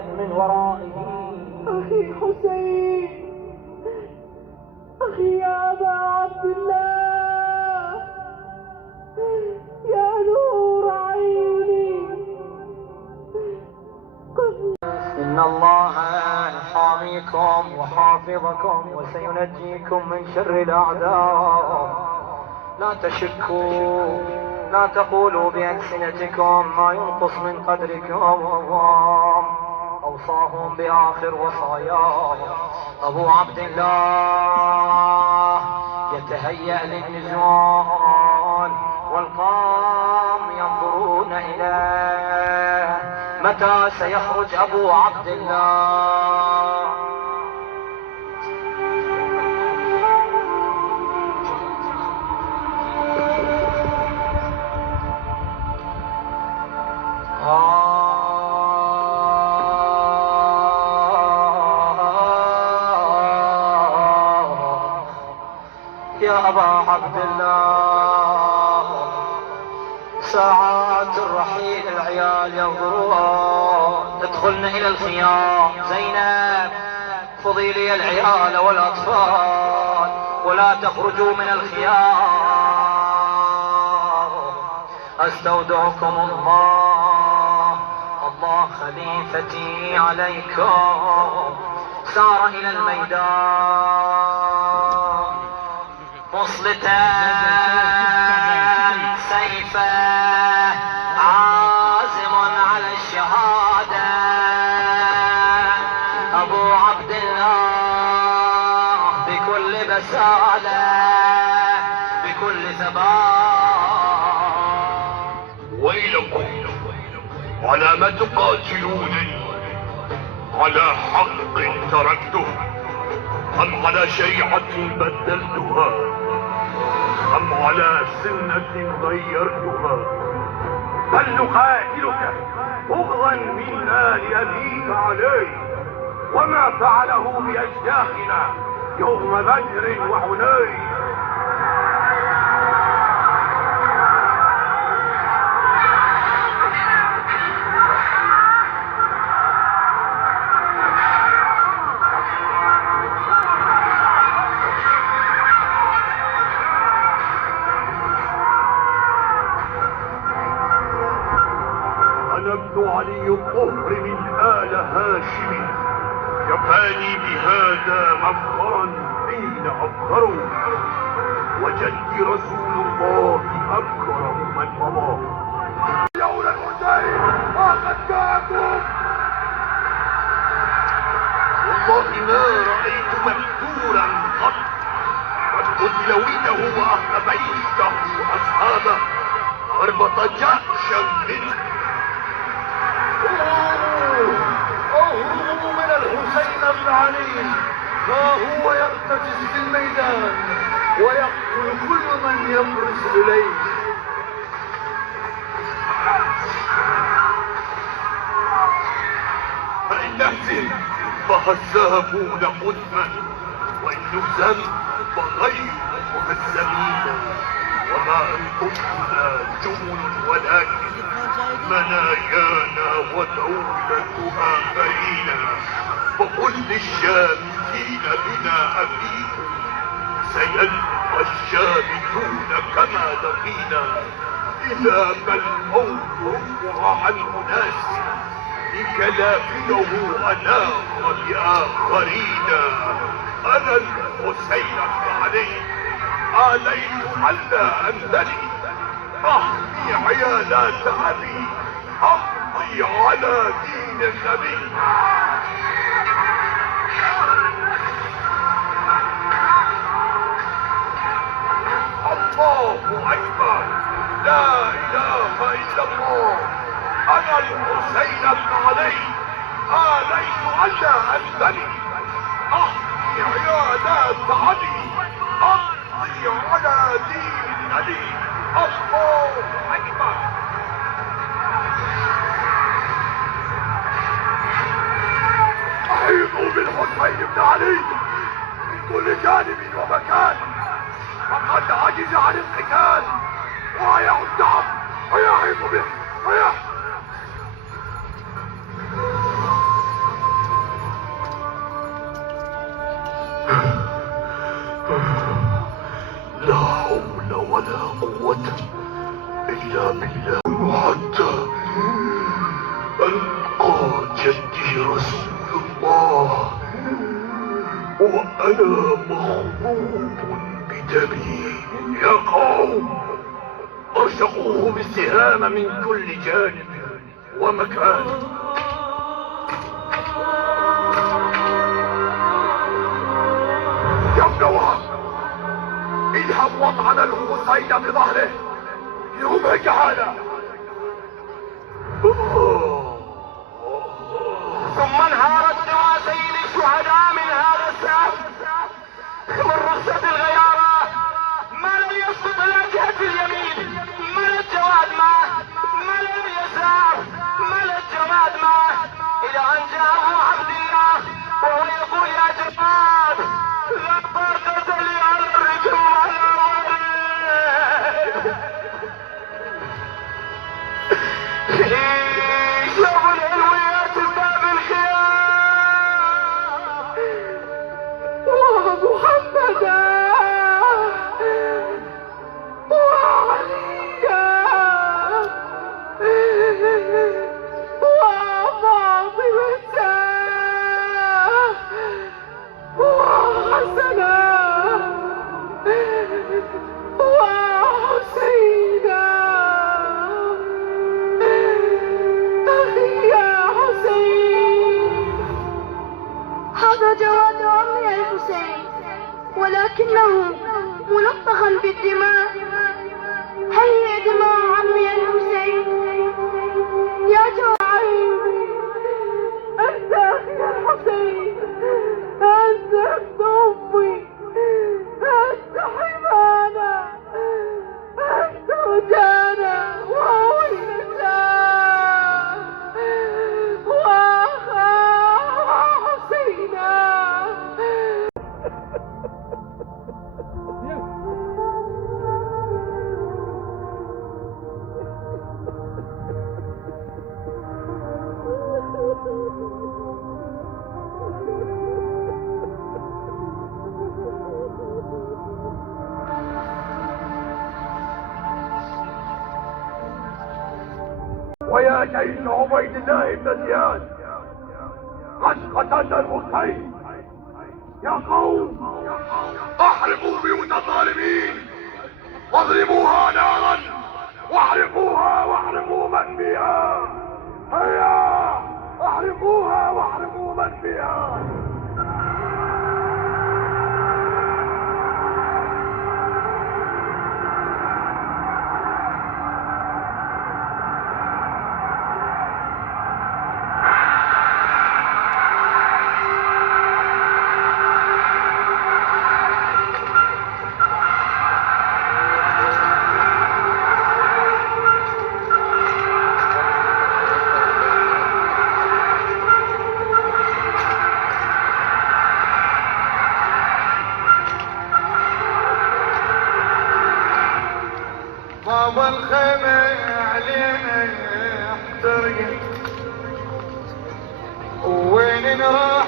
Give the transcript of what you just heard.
من ورائه. أخي حسين، أخي يا أبا عبد الله، يا نور عيني. إن الله حاميكم وحافظكم وسينجيكم من شر الأعداء. لا تشكوا، لا تقولوا بألسنتكم ما ينقص من قدركم. أوصاهم بآخر وصاياه. أبو عبد الله يتهيأ للنزول والقوم ينظرون إليه. متى سيخرج أبو عبد الله؟ يا أبا عبد الله، ساعات الرحيل العيال ينظرون. ادخلن إلى الخيام. زينب خذي لي العيال والأطفال ولا تخرجوا من الخيام. أستودعكم الله، الله خليفتي عليكم. سار إلى الميدان مصلتا سيفه، عازم على الشهادة. أبو عبد الله بكل بسالة، بكل ثبات. ويلكم، على ما تقاتلونني؟ على حق تركته، أم على شريعة بدلتها، أم على سنة غيرتها؟ بل نقاتلك بغضا منا لأبيك عليه، وما فعله بأشياخنا يوم بدر وحنين. أنا ابن علي الطهر من آل هاشم، كفاني بهذا مفخرا حين أفخروا، وجدي رسول الله أكرم من مضى. يولى الحسين وقد جاءكم، والله ما رأيت مقتولا قط. قد قتل ولده وأهل بيته وأصحابه، أربط جأشا منه. اهربوا من الحسين بن علي، ها هو يرتجز في الميدان ويقتل كل من يبرز اليه. فإن نهزم فهزامون قدما، وإن نهزم فغير مهزمين. وما أنقذنا جمل ولكن منايانا ودولة آخرين. وقل للشامتين بنا أبيكم، سيلقى الشامتون كما لقينا. إذا ما الموت رفع عن أناس لكلافيه أناق بآخرين. أنا الحسين بن علي، آليت ألا أنزلي، أحمي عيالات أبي، أمضي على دين النبي. الله أكبر، لا إله إلا الله. أنا الحسين بن علي، آليت ألا أنزلي، أحمي عيالات أبي، أمضي على دين النبي. الله أكبر. أحيطوا بالحسين بن علي من كل جانب ومكان، فقد عجز عن القتال ويعد ويحيط به بالله حتى ألقى جدي رسول الله وأنا مخضوب بدمي. يا قوم ارشقوه بالسهام من كل جانب ومكان. يا ابن وهب اذهب واطعن الحسين بظهره ليمهك هذا. ثم انهارت نواسيل الشهداء من هذا السهم من رخصة الغيارة. ما لم يسقط الى جهة اليمين ملا الجواد معه، ملا اليسار ملا الجواد معه، الى ان جاء ابو عبد الله وهو يقول يا جماد لا طاقة لي على الرجوع على شوفوا العلويات باب الخيام ومحمدا وعليا وفاطمة وحسنا وحسينا. أخي يا حسين، هذا جواد عمي الحسين ولكنه ملطخا بالدماء. هيا دماء عمي الحسين يا جواد. أنت أخي الحسين، أنت ابن أمي، أنت حمانا، أنت رجانا وعويننا وأخا حسينا. ويا جيش عبيد الله بن زياد قد قتلنا الحسين. يا قوم احرقوا بيوت الظالمين واضربوها نارا واحرقوها واحرقوا من فيها. هيا احرقوها واحرقوا من فيها. بابا الخيمة علينا يحترق وين نروح